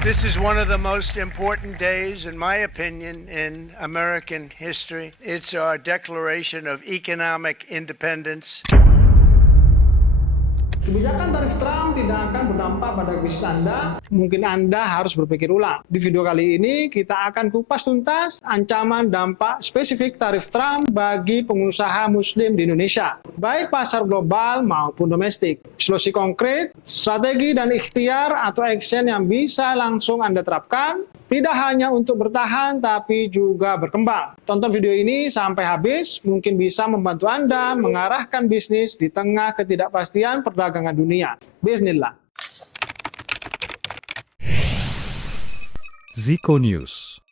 This is one of the most important days, in my opinion, in American history. It's our declaration of economic independence. Kebijakan tarif Trump tidak akan berdampak pada bisnis Anda. Mungkin Anda harus berpikir ulang. Di video kali ini, kita akan kupas tuntas ancaman dampak spesifik tarif Trump bagi pengusaha Muslim di Indonesia, baik pasar global maupun domestik. Solusi konkret, strategi dan ikhtiar atau action yang bisa langsung Anda terapkan, tidak hanya untuk bertahan, tapi juga berkembang. Tonton video ini sampai habis, mungkin bisa membantu Anda mengarahkan bisnis di tengah ketidakpastian perdagangan dunia. Bismillah. Ziko News.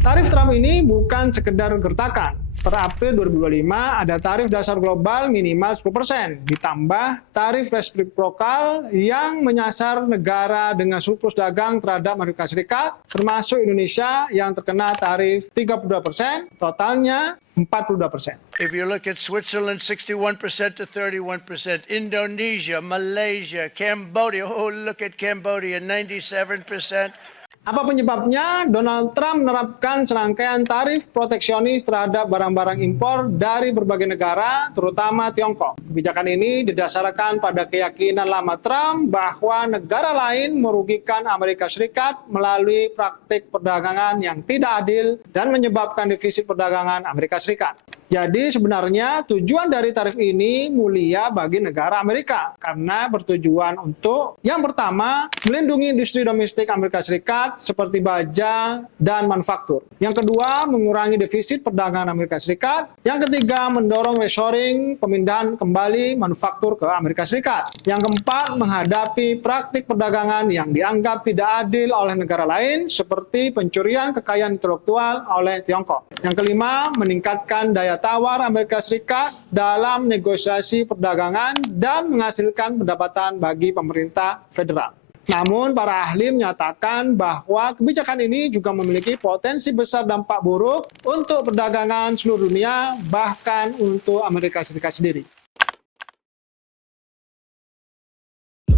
Tarif Trump ini bukan sekedar gertakan. Per April 2025 ada tarif dasar global minimal 10%, ditambah tarif resiprokal yang menyasar negara dengan surplus dagang terhadap Amerika Serikat, termasuk Indonesia yang terkena tarif 32%, totalnya 42%. If you look at Switzerland, 61% to 31%. Indonesia, Malaysia, Cambodia. Oh, look at Cambodia, 97%. Apa penyebabnya? Donald Trump menerapkan serangkaian tarif proteksionis terhadap barang-barang impor dari berbagai negara, terutama Tiongkok. Kebijakan ini didasarkan pada keyakinan lama Trump bahwa negara lain merugikan Amerika Serikat melalui praktik perdagangan yang tidak adil dan menyebabkan defisit perdagangan Amerika Serikat. Jadi sebenarnya tujuan dari tarif ini mulia bagi negara Amerika karena bertujuan untuk yang pertama melindungi industri domestik Amerika Serikat seperti baja dan manufaktur. Yang kedua mengurangi defisit perdagangan Amerika Serikat. Yang ketiga mendorong reshoring, pemindahan kembali manufaktur ke Amerika Serikat. Yang keempat menghadapi praktik perdagangan yang dianggap tidak adil oleh negara lain seperti pencurian kekayaan intelektual oleh Tiongkok. Yang kelima meningkatkan daya tawar Amerika Serikat dalam negosiasi perdagangan dan menghasilkan pendapatan bagi pemerintah federal. Namun, para ahli menyatakan bahwa kebijakan ini juga memiliki potensi besar dampak buruk untuk perdagangan seluruh dunia, bahkan untuk Amerika Serikat sendiri.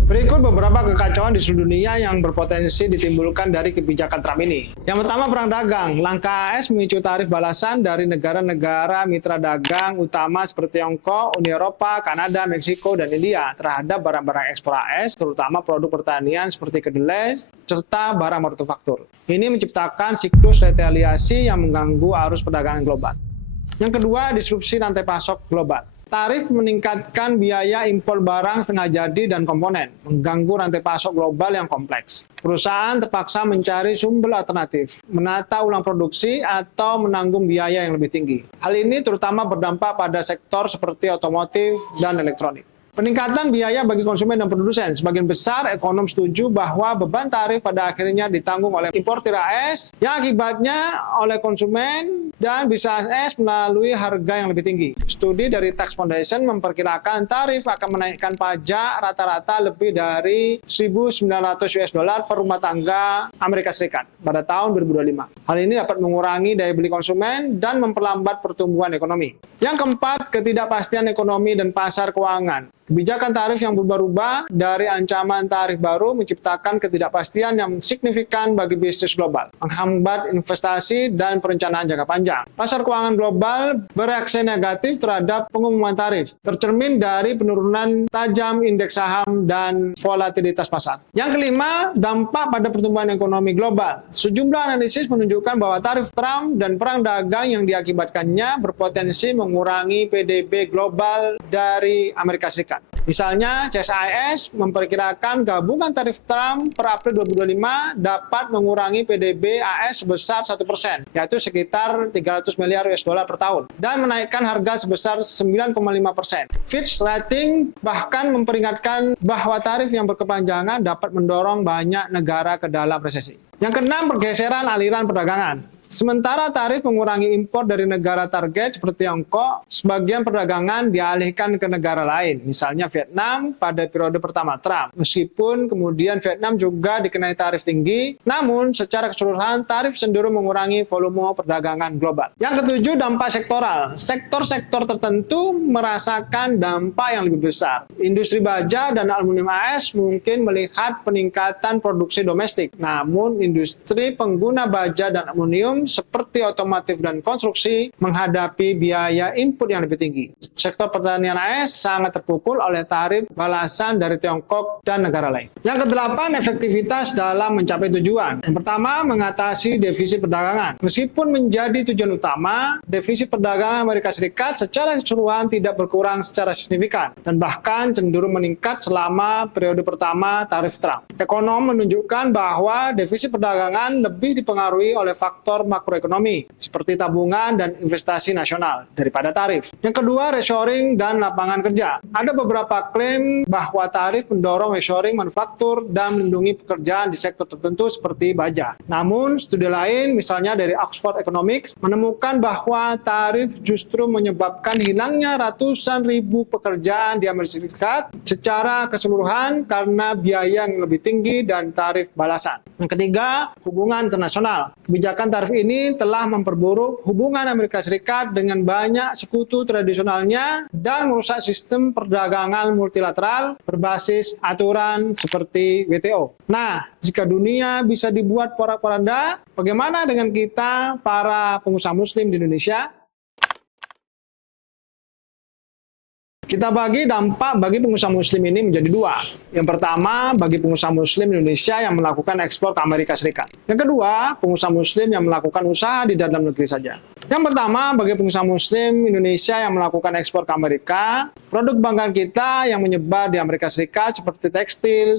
Berikut beberapa kekacauan di seluruh dunia yang berpotensi ditimbulkan dari kebijakan Trump ini. Yang pertama, perang dagang. Langkah AS memicu tarif balasan dari negara-negara mitra dagang utama seperti Tiongkok, Uni Eropa, Kanada, Meksiko, dan India terhadap barang-barang ekspor AS, terutama produk pertanian seperti kedelai, serta barang manufaktur. Ini menciptakan siklus retaliasi yang mengganggu arus perdagangan global. Yang kedua, disrupsi rantai pasok global. Tarif meningkatkan biaya impor barang setengah jadi dan komponen, mengganggu rantai pasok global yang kompleks. Perusahaan terpaksa mencari sumber alternatif, menata ulang produksi, atau menanggung biaya yang lebih tinggi. Hal ini terutama berdampak pada sektor seperti otomotif dan elektronik. Peningkatan biaya bagi konsumen dan produsen. Sebagian besar ekonom setuju bahwa beban tarif pada akhirnya ditanggung oleh importir AS yang akibatnya oleh konsumen dan bisa AS melalui harga yang lebih tinggi. Studi dari Tax Foundation memperkirakan tarif akan menaikkan pajak rata-rata lebih dari $1.900 per rumah tangga Amerika Serikat pada tahun 2025. Hal ini dapat mengurangi daya beli konsumen dan memperlambat pertumbuhan ekonomi. Yang keempat, ketidakpastian ekonomi dan pasar keuangan. Kebijakan tarif yang berubah-ubah dari ancaman tarif baru menciptakan ketidakpastian yang signifikan bagi bisnis global, menghambat investasi dan perencanaan jangka panjang. Pasar keuangan global bereaksi negatif terhadap pengumuman tarif, tercermin dari penurunan tajam indeks saham dan volatilitas pasar. Yang kelima, dampak pada pertumbuhan ekonomi global. Sejumlah analisis menunjukkan bahwa tarif Trump dan perang dagang yang diakibatkannya berpotensi mengurangi PDB global dari Amerika Serikat. Misalnya, CSIS memperkirakan gabungan tarif Trump per April 2025 dapat mengurangi PDB AS sebesar 1%, yaitu sekitar $300 miliar per tahun, dan menaikkan harga sebesar 9,5%. Fitch Rating bahkan memperingatkan bahwa tarif yang berkepanjangan dapat mendorong banyak negara ke dalam resesi. Yang keenam, pergeseran aliran perdagangan. Sementara tarif mengurangi impor dari negara target seperti Tiongkok, sebagian perdagangan dialihkan ke negara lain, misalnya Vietnam pada periode pertama Trump. Meskipun kemudian Vietnam juga dikenai tarif tinggi, namun secara keseluruhan tarif cenderung mengurangi volume perdagangan global. Yang ketujuh, dampak sektoral. Sektor-sektor tertentu merasakan dampak yang lebih besar. Industri baja dan aluminium AS mungkin melihat peningkatan produksi domestik. Namun, industri pengguna baja dan aluminium seperti otomotif dan konstruksi menghadapi biaya input yang lebih tinggi. Sektor pertanian AS sangat terpukul oleh tarif balasan dari Tiongkok dan negara lain. Yang kedelapan, efektivitas dalam mencapai tujuan. Yang pertama, mengatasi defisit perdagangan. Meskipun menjadi tujuan utama, defisit perdagangan Amerika Serikat secara keseluruhan tidak berkurang secara signifikan dan bahkan cenderung meningkat selama periode pertama tarif Trump. Ekonom menunjukkan bahwa defisit perdagangan lebih dipengaruhi oleh faktor makroekonomi seperti tabungan dan investasi nasional daripada tarif. Yang kedua, reshoring dan lapangan kerja. Ada beberapa klaim bahwa tarif mendorong reshoring manufaktur dan melindungi pekerjaan di sektor tertentu seperti baja. Namun, studi lain misalnya dari Oxford Economics menemukan bahwa tarif justru menyebabkan hilangnya ratusan ribu pekerjaan di Amerika Serikat secara keseluruhan karena biaya yang lebih tinggi dan tarif balasan. Yang ketiga, hubungan internasional. Kebijakan tarif ini telah memperburuk hubungan Amerika Serikat dengan banyak sekutu tradisionalnya dan merusak sistem perdagangan multilateral berbasis aturan seperti WTO. Nah, jika dunia bisa dibuat porak-poranda, bagaimana dengan kita, para pengusaha muslim di Indonesia? Kita bagi dampak bagi pengusaha muslim ini menjadi dua. Yang pertama, bagi pengusaha muslim Indonesia yang melakukan ekspor ke Amerika Serikat. Yang kedua, pengusaha muslim yang melakukan usaha di dalam negeri saja. Yang pertama, bagi pengusaha muslim Indonesia yang melakukan ekspor ke Amerika, produk kebanggaan kita yang menyebar di Amerika Serikat seperti tekstil,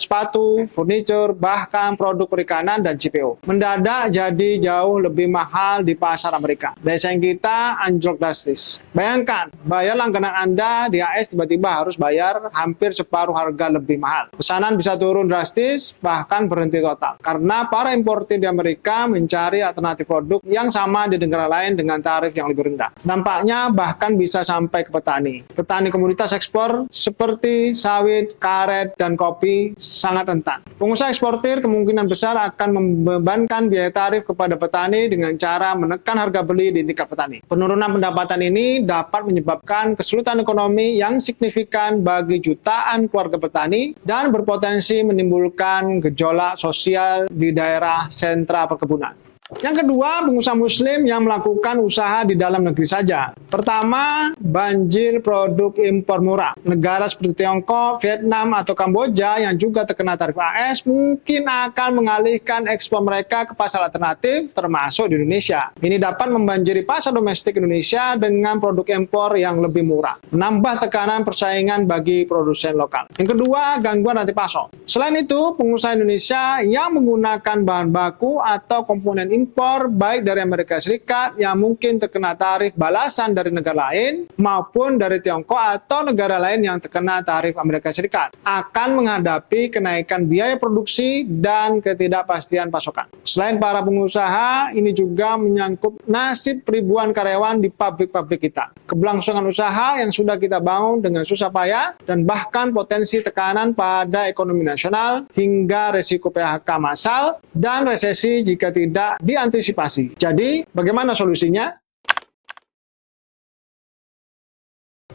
sepatu, furniture, bahkan produk perikanan dan CPO. Mendadak jadi jauh lebih mahal di pasar Amerika. Daya saing kita anjlok drastis. Bayangkan, bayar langganan Anda di AS tiba-tiba harus bayar hampir separuh harga lebih mahal. Pesanan bisa turun drastis, bahkan berhenti total. Karena para importir di Amerika mencari alternatif produk yang sama di negara lain dengan tarif yang lebih rendah. Dampaknya bahkan bisa sampai ke petani. Petani komoditas ekspor seperti sawit, karet, dan kopi sangat rentan. Pengusaha eksportir kemungkinan besar akan membebankan biaya tarif kepada petani dengan cara menekan harga beli di tingkat petani. Penurunan pendapatan ini dapat menyebabkan kesulitan ekonomi yang signifikan bagi jutaan keluarga petani dan berpotensi menimbulkan gejolak sosial di daerah sentra perkebunan. Yang kedua, pengusaha muslim yang melakukan usaha di dalam negeri saja. Pertama, banjir produk impor murah. Negara seperti Tiongkok, Vietnam, atau Kamboja yang juga terkena tarif AS mungkin akan mengalihkan ekspor mereka ke pasar alternatif, termasuk di Indonesia. Ini dapat membanjiri pasar domestik Indonesia dengan produk impor yang lebih murah, menambah tekanan persaingan bagi produsen lokal. Yang kedua, gangguan rantai pasok. Selain itu, pengusaha Indonesia yang menggunakan bahan baku atau komponen impor baik dari Amerika Serikat yang mungkin terkena tarif balasan dari negara lain maupun dari Tiongkok atau negara lain yang terkena tarif Amerika Serikat akan menghadapi kenaikan biaya produksi dan ketidakpastian pasokan. Selain para pengusaha, ini juga menyangkut nasib ribuan karyawan di pabrik-pabrik kita. Keberlangsungan usaha yang sudah kita bangun dengan susah payah dan bahkan potensi tekanan pada ekonomi nasional hingga resiko PHK massal dan resesi jika tidak diantisipasi. Jadi, bagaimana solusinya?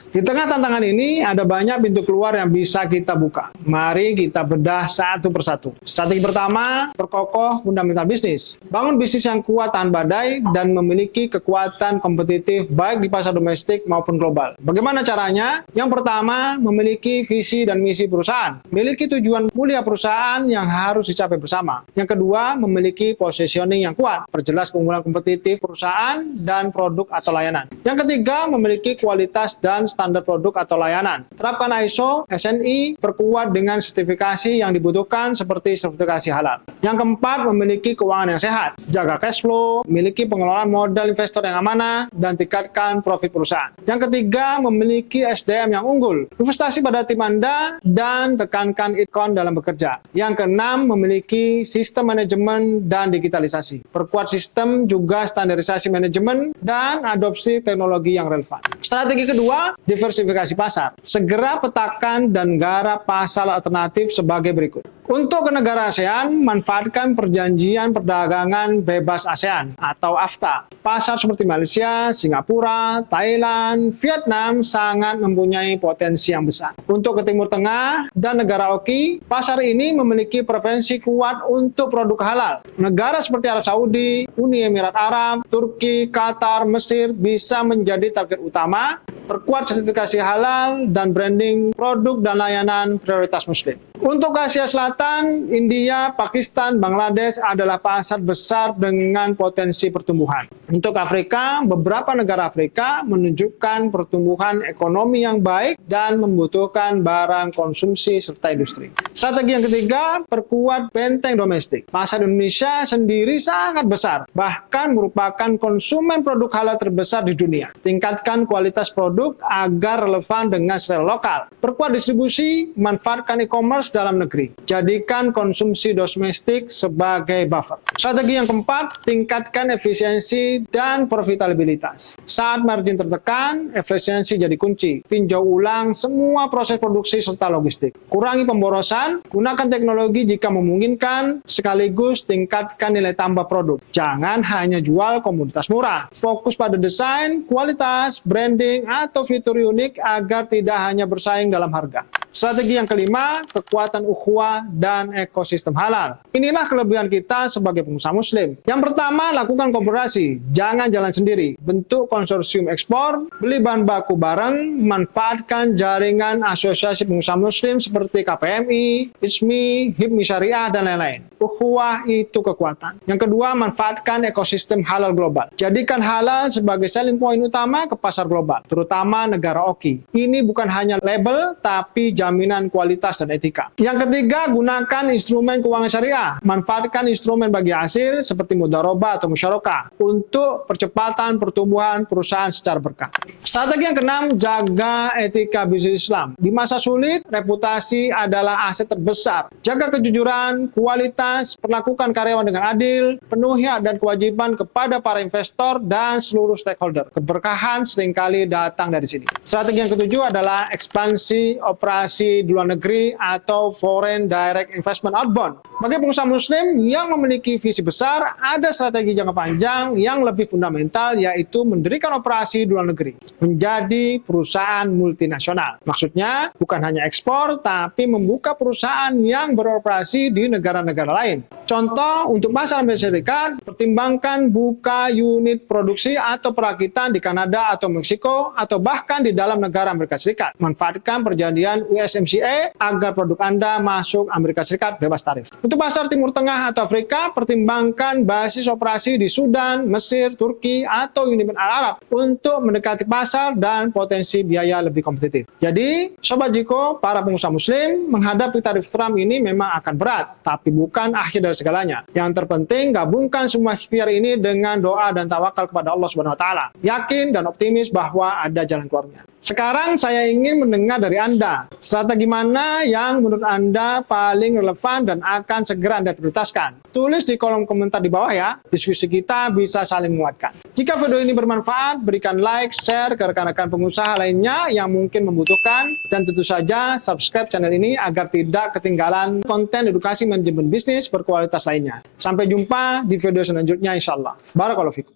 Di tengah tantangan ini, ada banyak pintu keluar yang bisa kita buka. Mari kita bedah satu persatu. Strategi pertama, perkokoh fundamental bisnis. Bangun bisnis yang kuat tahan badai dan memiliki kekuatan kompetitif baik di pasar domestik maupun global. Bagaimana caranya? Yang pertama, memiliki visi dan misi perusahaan. Memiliki tujuan mulia perusahaan yang harus dicapai bersama. Yang kedua, memiliki positioning yang kuat. Perjelas keunggulan kompetitif perusahaan dan produk atau layanan. Yang ketiga, memiliki kualitas dan standar produk atau layanan. Terapkan ISO, SNI, perkuat dengan sertifikasi yang dibutuhkan seperti sertifikasi halal. Yang keempat, memiliki keuangan yang sehat. Jaga cash flow, miliki pengelolaan modal investor yang amanah, dan tingkatkan profit perusahaan. Yang ketiga, memiliki SDM yang unggul. Investasi pada tim Anda dan tekankan ikon dalam bekerja. Yang keenam, memiliki sistem manajemen dan digitalisasi. Perkuat sistem juga standarisasi manajemen dan adopsi teknologi yang relevan. Strategi kedua, diversifikasi pasar. Segera petakan dan garap pasar alternatif sebagai berikut. Untuk ke negara ASEAN, manfaatkan perjanjian perdagangan bebas ASEAN atau AFTA. Pasar seperti Malaysia, Singapura, Thailand, Vietnam sangat mempunyai potensi yang besar. Untuk ke Timur Tengah dan negara OKI, pasar ini memiliki preferensi kuat untuk produk halal. Negara seperti Arab Saudi, Uni Emirat Arab, Turki, Qatar, Mesir bisa menjadi target utama. Perkuat sertifikasi halal dan branding produk dan layanan prioritas Muslim. Untuk Asia Selatan, India, Pakistan, Bangladesh adalah pasar besar dengan potensi pertumbuhan. Untuk Afrika, beberapa negara Afrika menunjukkan pertumbuhan ekonomi yang baik dan membutuhkan barang konsumsi serta industri. Strategi yang ketiga, perkuat benteng domestik. Pasar Indonesia sendiri sangat besar, bahkan merupakan konsumen produk halal terbesar di dunia. Tingkatkan kualitas produk agar relevan dengan selera lokal. Perkuat distribusi, manfaatkan e-commerce dalam negeri. Jadikan konsumsi domestik sebagai buffer. Strategi yang keempat, tingkatkan efisiensi dan profitabilitas. Saat margin tertekan, efisiensi jadi kunci. Tinjau ulang semua proses produksi serta logistik. Kurangi pemborosan, gunakan teknologi jika memungkinkan, sekaligus tingkatkan nilai tambah produk. Jangan hanya jual komoditas murah. Fokus pada desain, kualitas, branding, atau fitur unik agar tidak hanya bersaing dalam harga. Strategi yang kelima, kekuatan ukhuwah dan ekosistem halal. Inilah kelebihan kita sebagai pengusaha muslim. Yang pertama, lakukan kolaborasi. Jangan jalan sendiri. Bentuk konsorsium ekspor, beli bahan baku bareng, manfaatkan jaringan asosiasi pengusaha muslim seperti KPMI, ISMI, HIPMI Syariah, dan lain-lain. Ukhuwah itu kekuatan. Yang kedua, manfaatkan ekosistem halal global. Jadikan halal sebagai selling point utama ke pasar global, terutama negara OKI. Ini bukan hanya label, tapi jaminan kualitas dan etika. Yang ketiga, gunakan instrumen keuangan syariah. Manfaatkan instrumen bagi hasil seperti mudharabah atau musyarakah untuk percepatan pertumbuhan perusahaan secara berkah. Strategi yang keenam, jaga etika bisnis Islam. Di masa sulit, reputasi adalah aset terbesar. Jaga kejujuran, kualitas, perlakukan karyawan dengan adil, penuhi hak dan kewajiban kepada para investor dan seluruh stakeholder. Keberkahan seringkali datang dari sini. Strategi yang ketujuh adalah ekspansi operasi di luar negeri atau foreign direct investment outbound. Bagi pengusaha muslim yang memiliki visi besar, ada strategi jangka panjang yang lebih fundamental, yaitu mendirikan operasi di luar negeri. Menjadi perusahaan multinasional. Maksudnya, bukan hanya ekspor, tapi membuka perusahaan yang beroperasi di negara-negara lain. Contoh, untuk pasar Amerika Serikat, pertimbangkan buka unit produksi atau perakitan di Kanada atau Meksiko, atau bahkan di dalam negara Amerika Serikat. Manfaatkan perjanjian USMCA agar produk Anda masuk Amerika Serikat bebas tarif. Untuk pasar Timur Tengah atau Afrika, pertimbangkan basis operasi di Sudan, Mesir, Turki, atau Uni Emirat Arab untuk mendekati pasar dan potensi biaya lebih kompetitif. Jadi, Sobat Jiko, para pengusaha muslim, menghadapi tarif Trump ini memang akan berat, tapi bukan akhir dari segalanya. Yang terpenting, gabungkan semua ikhtiar ini dengan doa dan tawakal kepada Allah Subhanahu wa Ta'ala. Yakin dan optimis bahwa ada jalan keluarnya. Sekarang saya ingin mendengar dari Anda, strategi mana yang menurut Anda paling relevan dan akan segera Anda prioritaskan. Tulis di kolom komentar di bawah ya, diskusi kita bisa saling menguatkan. Jika video ini bermanfaat, berikan like, share ke rekan-rekan pengusaha lainnya yang mungkin membutuhkan, dan tentu saja subscribe channel ini agar tidak ketinggalan konten edukasi manajemen bisnis berkualitas lainnya. Sampai jumpa di video selanjutnya insya Allah. Barakallahu fikum.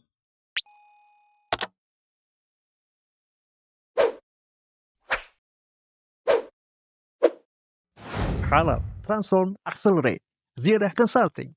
Halal, Transform, Accelerate, Ziyadah Consulting.